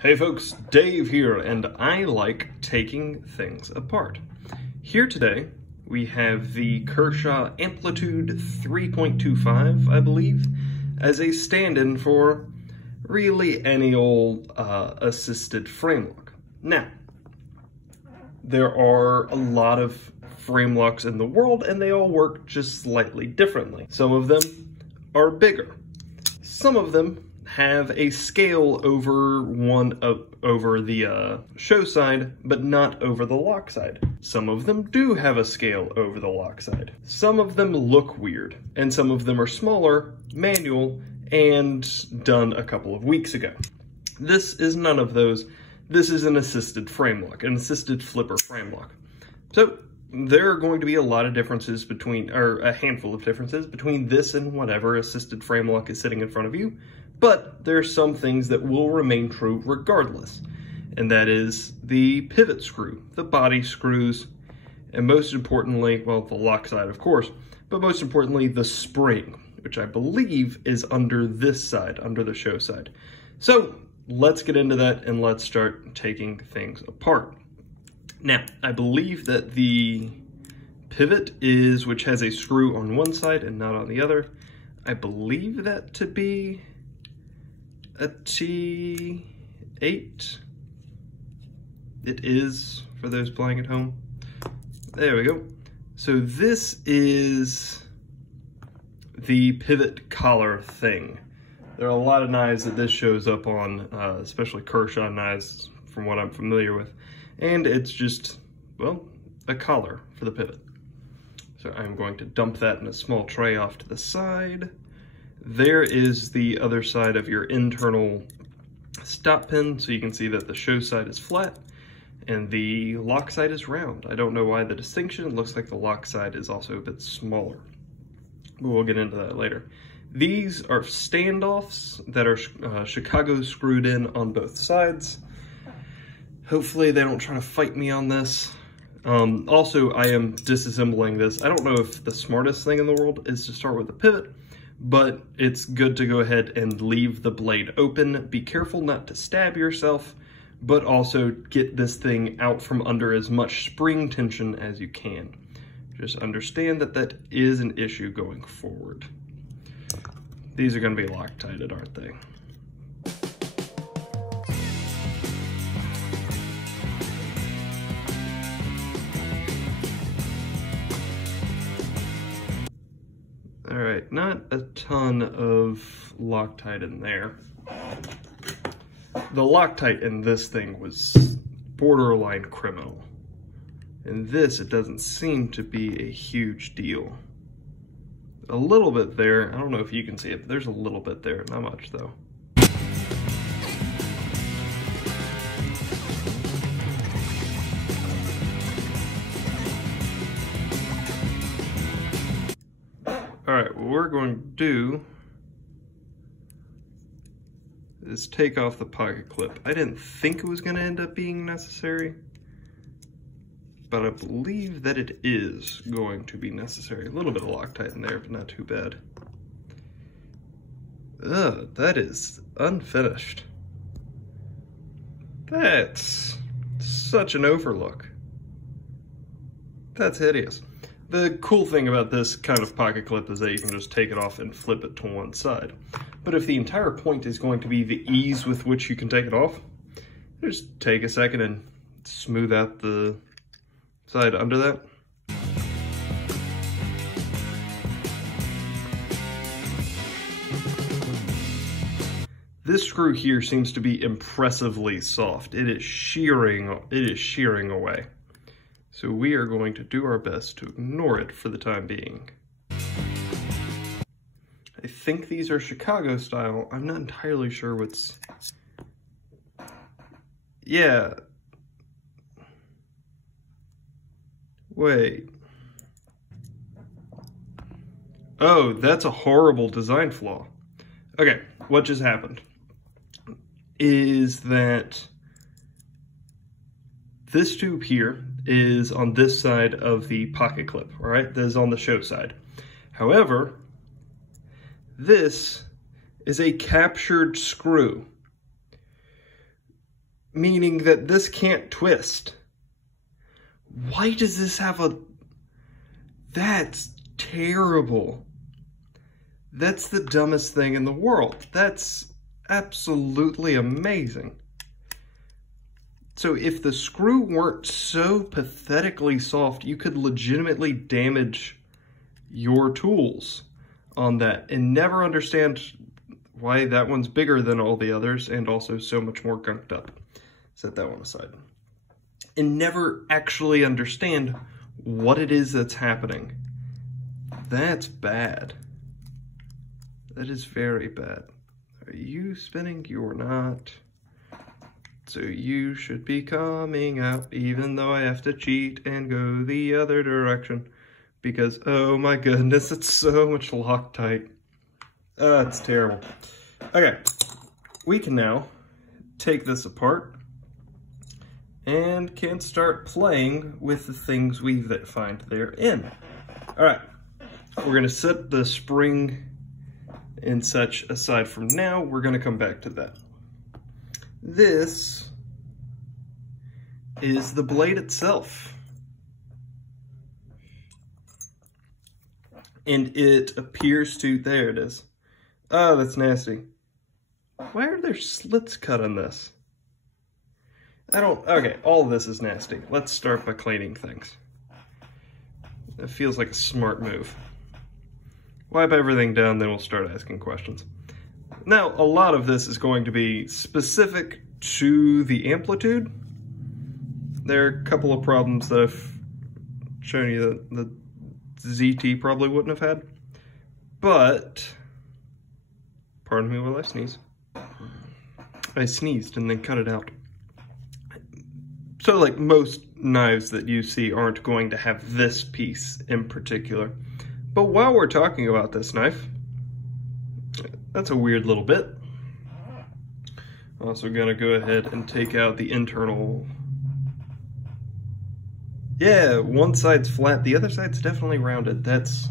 Hey folks, Dave here, and I like taking things apart. Here today, we have the Kershaw Amplitude 3.25, I believe, as a stand-in for really any old assisted frame lock. Now, there are a lot of frame locks in the world, and they all work just slightly differently. Some of them are bigger. Some of them have a scale over the show side, but not over the lock side. Some of them do have a scale over the lock side. Some of them look weird, and some of them are smaller, manual, and done a couple of weeks ago. This is none of those. This is an assisted frame lock, an assisted flipper frame lock. So there are going to be a lot of differences between, or a handful of differences between this and whatever assisted frame lock is sitting in front of you. But there are some things that will remain true regardless, and that is the pivot screw, the body screws, and most importantly, well, the lock side, of course, but most importantly, the spring, which I believe is under this side, under the show side. So let's get into that and let's start taking things apart. Now, I believe that the pivot is, which has a screw on one side and not on the other, I believe that to be a T8. It is, for those playing at home. There we go. So this is the pivot collar thing. There are a lot of knives that this shows up on, especially Kershaw knives from what I'm familiar with. And it's just, well, a collar for the pivot. So I'm going to dump that in a small tray off to the side. There is the other side of your internal stop pin, so you can see that the show side is flat and the lock side is round. I don't know why the distinction. It looks like the lock side is also a bit smaller, but we'll get into that later. These are standoffs that are Chicago screwed in on both sides. Hopefully they don't try to fight me on this. Also, I am disassembling this. I don't know if the smartest thing in the world is to start with a pivot, but it's good to go ahead and leave the blade open. Be careful not to stab yourself, but also get this thing out from under as much spring tension as you can. Just understand that that is an issue going forward. These are going to be Loctited, aren't they? All right, not a ton of Loctite in there. The Loctite in this thing was borderline criminal. In this, it doesn't seem to be a huge deal. A little bit there, I don't know if you can see it, but there's a little bit there, not much though. All right, what we're going to do is take off the pocket clip. I didn't think it was going to end up being necessary, but I believe that it is going to be necessary. A little bit of Loctite in there, but not too bad. Ugh, that is unfinished. That's such an overlook. That's hideous. The cool thing about this kind of pocket clip is that you can just take it off and flip it to one side. But if the entire point is going to be the ease with which you can take it off, just take a second and smooth out the side under that. This screw here seems to be impressively soft. It is shearing away. So we are going to do our best to ignore it for the time being. I think these are Chicago style. I'm not entirely sure what's... Yeah. Wait. Oh, that's a horrible design flaw. Okay, what just happened is that this tube here is on this side of the pocket clip, all right? This is on the show side. However, this is a captured screw. meaning that this can't twist. Why does this have a... That's terrible. That's the dumbest thing in the world. That's absolutely amazing. So if the screw weren't so pathetically soft, you could legitimately damage your tools on that and never understand why that one's bigger than all the others and also so much more gunked up. Set that one aside. And never actually understand what it is that's happening. That's bad. That is very bad. Are you spinning? You're not. So you should be coming out, even though I have to cheat and go the other direction. Because, oh my goodness, it's so much Loctite. It's terrible. Okay, we can now take this apart and can start playing with the things we find therein. All right, we're gonna set the spring and such aside from now. We're gonna come back to that. This is the blade itself. And it appears to, there it is. Oh, that's nasty. Why are there slits cut on this? Okay, all of this is nasty. Let's start by cleaning things. That feels like a smart move. Wipe everything down, then we'll start asking questions. Now, a lot of this is going to be specific to the Amplitude. There are a couple of problems that I've shown you that the ZT probably wouldn't have had. But, pardon me while I sneeze. I sneezed and then cut it out. So like most knives that you see aren't going to have this piece in particular. But while we're talking about this knife, that's a weird little bit. Also gonna go ahead and take out the internal. Yeah, one side's flat, the other side's definitely rounded. That's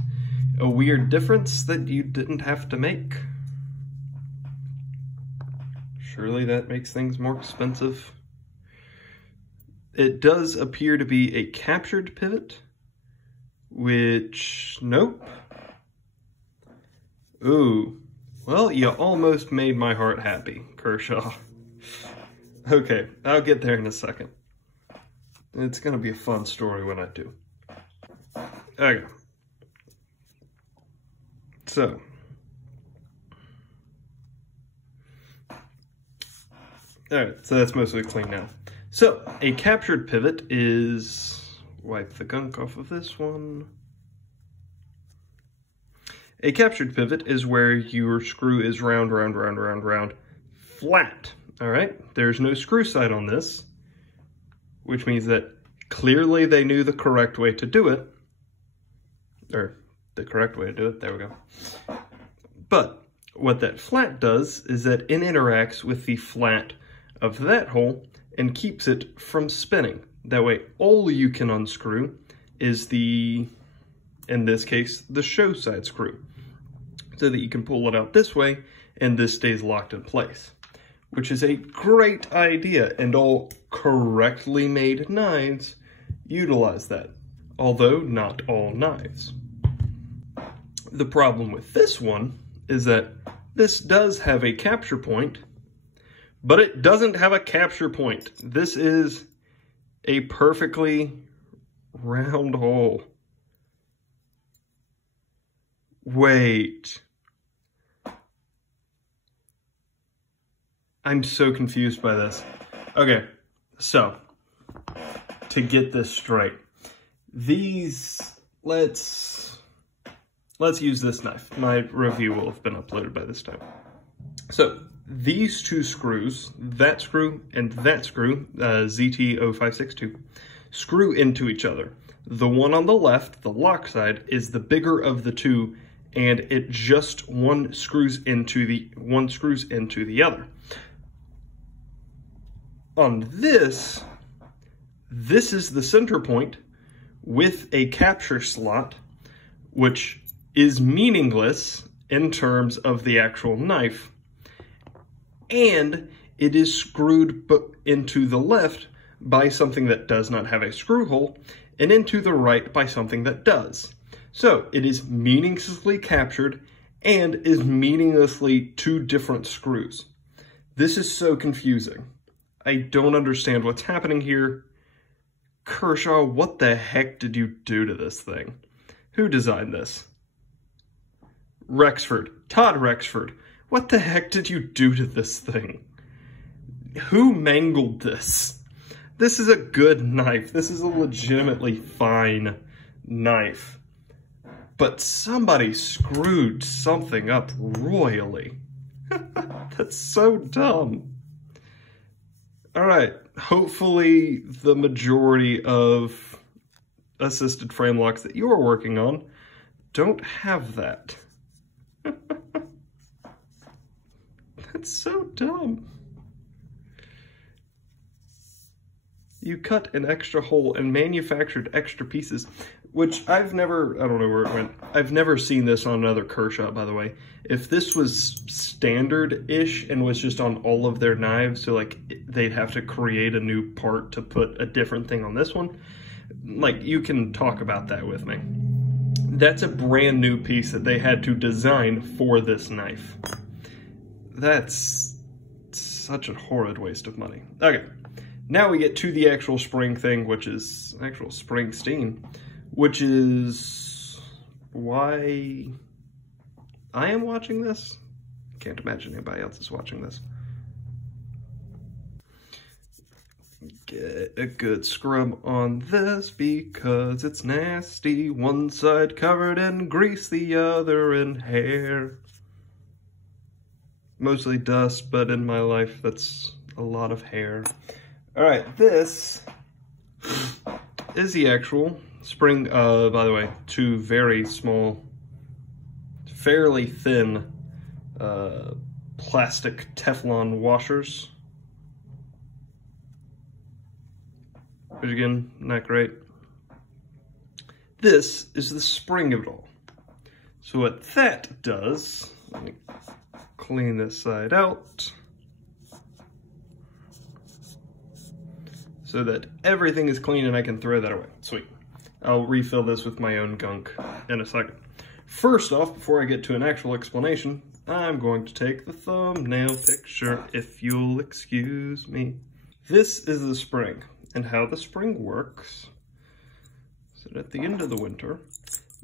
a weird difference that you didn't have to make. Surely that makes things more expensive. It does appear to be a captured pivot, which, nope. Ooh, well, you almost made my heart happy, Kershaw. Okay, I'll get there in a second. It's gonna be a fun story when I do. Okay. So. Alright, so that's mostly clean now. So, a captured pivot is, wipe the gunk off of this one. A captured pivot is where your screw is round, round, round, round, round, flat. Alright, there's no screw side on this, which means that clearly they knew the correct way to do it. Or, the correct way to do it, there we go. But, what that flat does is that it interacts with the flat of that hole and keeps it from spinning. That way, all you can unscrew is the, in this case, the show side screw. So that you can pull it out this way and this stays locked in place. Which is a great idea, and all correctly made knives utilize that. Although, not all knives. The problem with this one is that this does have a capture point, but it doesn't have a capture point. This is a perfectly round hole. Wait. I'm so confused by this. Okay, so, to get this straight, these, let's use this knife. My review will have been uploaded by this time. So, these two screws, that screw and that screw, ZT0562, screw into each other. The one on the left, the lock side, is the bigger of the two, and it just one screws into the other. On this is the center point with a capture slot, which is meaningless in terms of the actual knife, and it is screwed into the left by something that does not have a screw hole, and into the right by something that does. So it is meaninglessly captured and is meaninglessly two different screws. This is so confusing. I don't understand what's happening here. Kershaw, what the heck did you do to this thing? Who designed this? Rexford, Todd Rexford, what the heck did you do to this thing? Who mangled this? This is a good knife. This is a legitimately fine knife. But somebody screwed something up royally. That's so dumb. All right, hopefully the majority of assisted frame locks that you are working on don't have that. That's so dumb. You cut an extra hole and manufactured extra pieces, which I don't know where it went. I've never seen this on another Kershaw, by the way. If this was standard-ish and was just on all of their knives, so like they'd have to create a new part to put a different thing on this one, like you can talk about that with me. That's a brand new piece that they had to design for this knife. That's such a horrid waste of money. Okay. Now we get to the actual spring thing, which is actual Springsteen, which is why I am watching this. Can't imagine anybody else is watching this. Get a good scrub on this because it's nasty. One side covered in grease, the other in hair. Mostly dust, but in my life, that's a lot of hair. All right, this is the actual spring, by the way, two very small, fairly thin plastic Teflon washers. Which again, not great. This is the spring of it all. So what that does, let me clean this side out, so that everything is clean and I can throw that away. Sweet. I'll refill this with my own gunk in a second. First off, before I get to an actual explanation, I'm going to take the thumbnail picture, if you'll excuse me. This is the spring, and how the spring works. So at the end of the winter,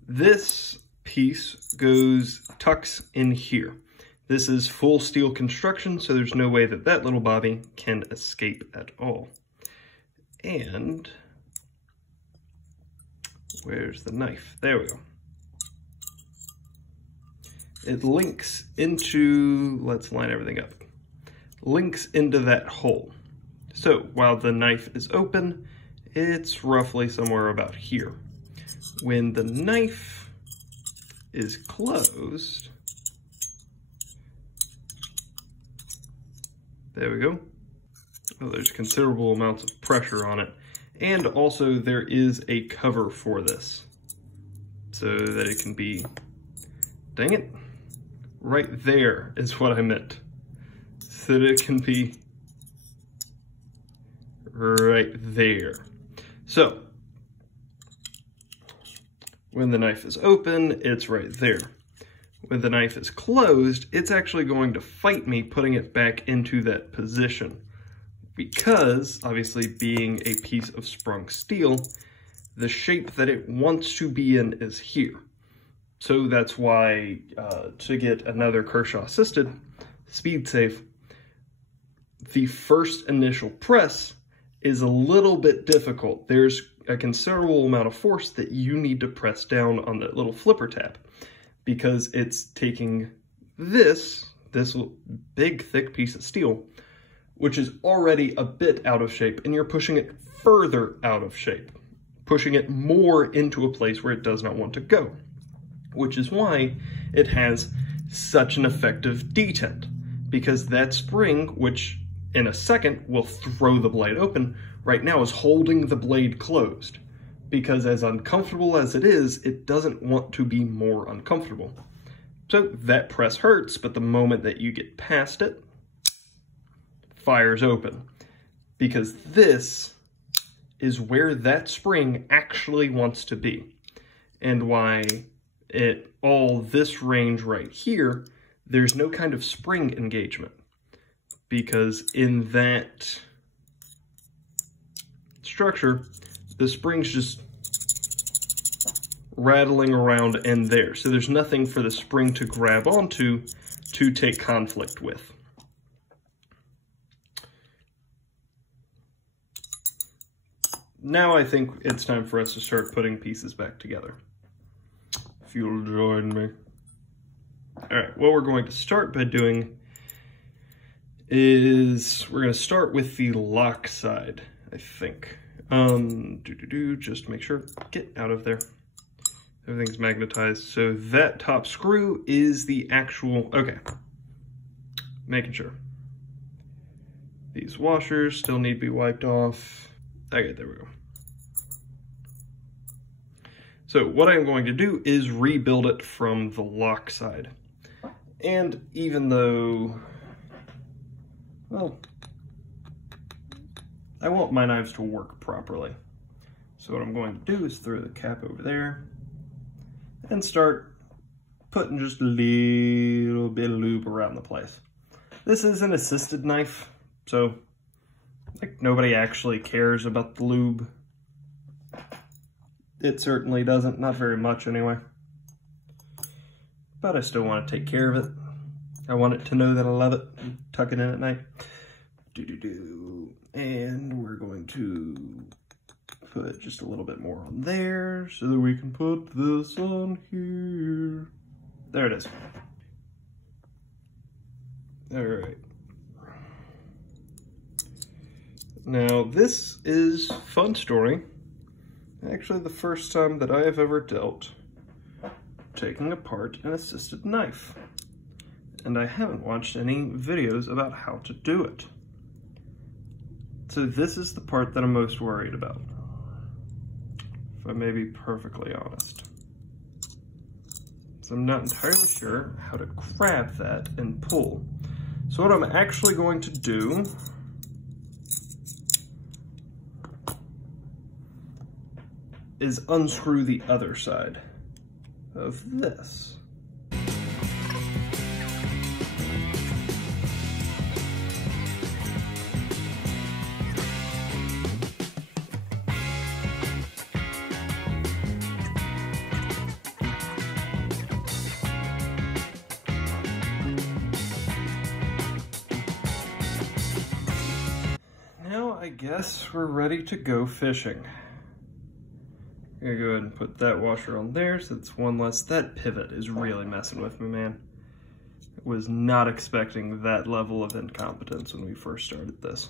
this piece tucks in here. This is full steel construction, so there's no way that that little bobby can escape at all. And where's the knife? There we go. It links into, let's line everything up, links into that hole. So while the knife is open, it's roughly somewhere about here. When the knife is closed, there we go. Well, there's considerable amounts of pressure on it. And also there is a cover for this so that it can be, dang it, right there is what I meant. So that it can be right there. So when the knife is open, it's right there. When the knife is closed, it's actually going to fight me putting it back into that position. Because, obviously, being a piece of sprung steel, the shape that it wants to be in is here. So that's why, to get another Kershaw assisted, speed safe, the first initial press is a little bit difficult. There's a considerable amount of force that you need to press down on that little flipper tab, because it's taking this big, thick piece of steel, which is already a bit out of shape, and you're pushing it further out of shape, pushing it more into a place where it does not want to go, which is why it has such an effective detent, because that spring, which in a second will throw the blade open, right now is holding the blade closed, because as uncomfortable as it is, it doesn't want to be more uncomfortable. So that press hurts, but the moment that you get past it, fires open, because this is where that spring actually wants to be, and why all this range right here, there's no kind of spring engagement, because in that structure, the spring's just rattling around in there. So there's nothing for the spring to grab onto to take conflict with. Now I think it's time for us to start putting pieces back together. If you'll join me. All right, what we're going to start by doing is we're going to start with the lock side, I think. Just make sure, get out of there. Everything's magnetized. So that top screw is the actual, okay. Making sure. These washers still need to be wiped off. Okay, there we go. So what I'm going to do is rebuild it from the lock side. And even though, well, I want my knives to work properly. So what I'm going to do is throw the cap over there and start putting just a little bit of lube around the place. This is an assisted knife, so like nobody actually cares about the lube. It certainly doesn't, not very much anyway. But I still want to take care of it. I want it to know that I love it. Tuck it in at night. And we're going to put just a little bit more on there so that we can put this on here. There it is. All right. Now this is fun story. Actually the first time that I have ever dealt taking apart an assisted knife. And I haven't watched any videos about how to do it. So this is the part that I'm most worried about, if I may be perfectly honest. So I'm not entirely sure how to grab that and pull. So what I'm actually going to do is unscrew the other side of this. I guess we're ready to go fishing. I'm gonna go ahead and put that washer on there so it's one less. That pivot is really messing with me, man. I was not expecting that level of incompetence when we first started this.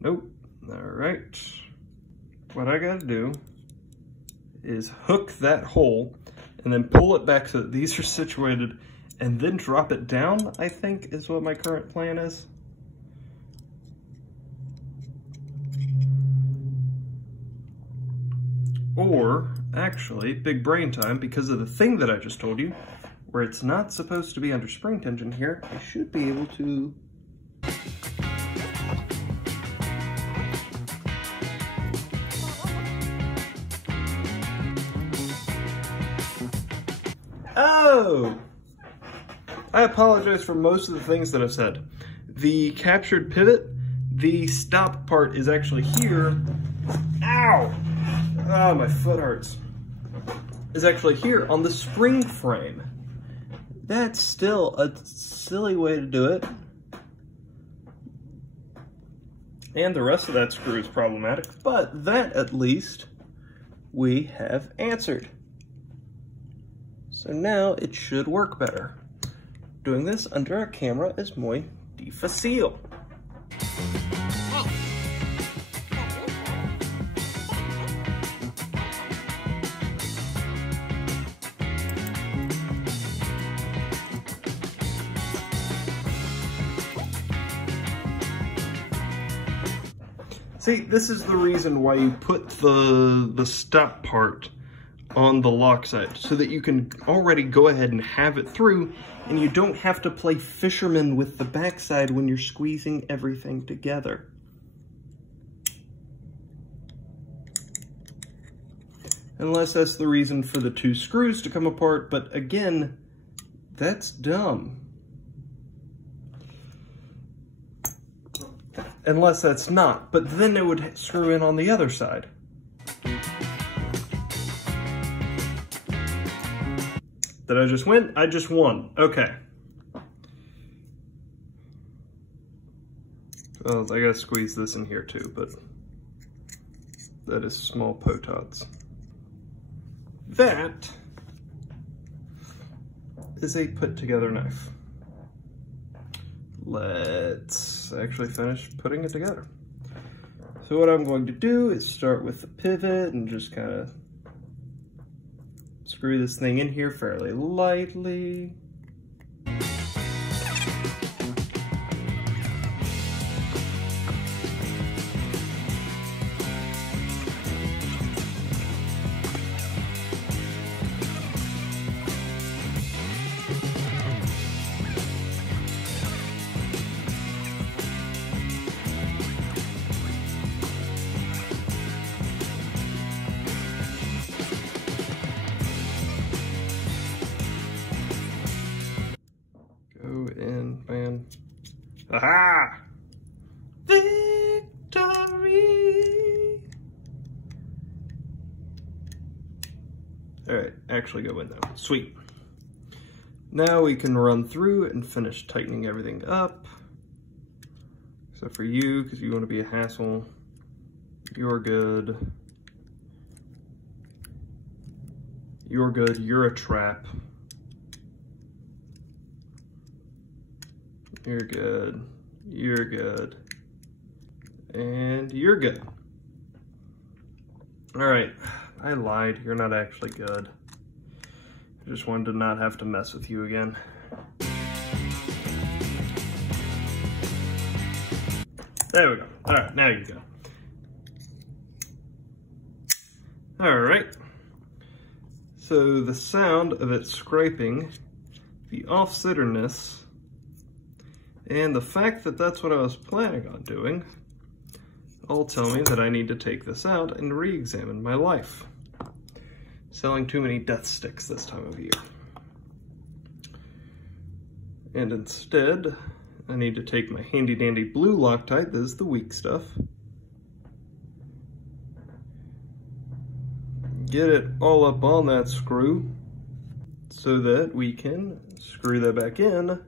Nope. All right. What I gotta do is hook that hole and then pull it back so that these are situated and then drop it down, I think is what my current plan is. Or, actually, big brain time, because of the thing that I just told you, where it's not supposed to be under spring tension here, I should be able to... Oh! I apologize for most of the things that I've said. The captured pivot, the stop part is actually here. Ow! Oh, my foot hurts. Is actually here on the spring frame. That's still a silly way to do it. And the rest of that screw is problematic, but that at least we have answered. So now it should work better. Doing this under a camera is muy difícil. See, this is the reason why you put the stop part on the lock side, so that you can already go ahead and have it through and you don't have to play fisherman with the backside when you're squeezing everything together. Unless that's the reason for the 2 screws to come apart, but again, that's dumb. Unless that's not, but then it would screw in on the other side. Did I just win? I just won. Okay. Well, I gotta squeeze this in here too, but that is small potots. That is a put-together knife. Let's actually finish putting it together. So what I'm going to do is start with the pivot and just kind of screw this thing in here fairly lightly. Aha! Victory! Alright, actually go in though. Sweet. Now we can run through and finish tightening everything up. Except for you, because you want to be a hassle. You're good. You're good. You're a trap. You're good. You're good. And you're good. All right. I lied. You're not actually good. I just wanted to not have to mess with you again. There we go. All right. Now you go. All right. So the sound of it scraping, the off-centeredness, and the fact that that's what I was planning on doing all tell me that I need to take this out and re-examine my life. Selling too many death sticks this time of year. And instead, I need to take my handy dandy blue Loctite, this is the weak stuff, get it all up on that screw so that we can screw that back in.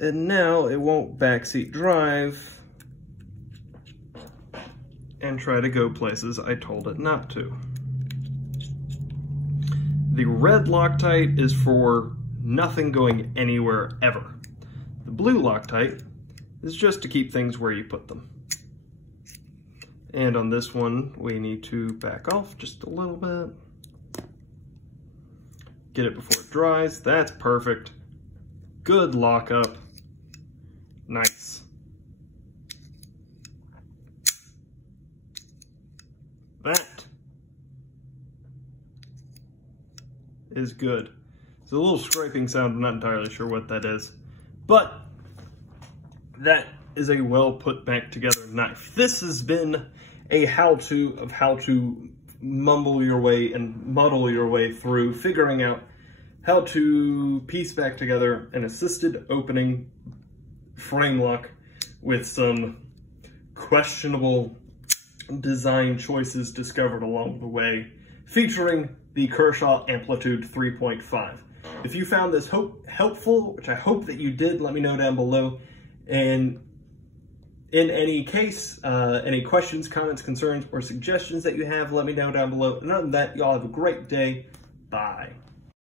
And now it won't backseat drive and try to go places I told it not to. The red Loctite is for nothing going anywhere ever. The blue Loctite is just to keep things where you put them. And on this one, we need to back off just a little bit. Get it before it dries. That's perfect. Good lockup. Nice. That is good. It's a little scraping sound. I'm not entirely sure what that is, but that is a well put back together knife. This has been a how-to of how to mumble your way and muddle your way through figuring out how to piece back together an assisted opening frame lock with some questionable design choices discovered along the way, featuring the Kershaw Amplitude 3.5. If you found this helpful, which I hope that you did, let me know down below. And in any case, any questions, comments, concerns, or suggestions that you have, let me know down below. And other than that, y'all have a great day. Bye.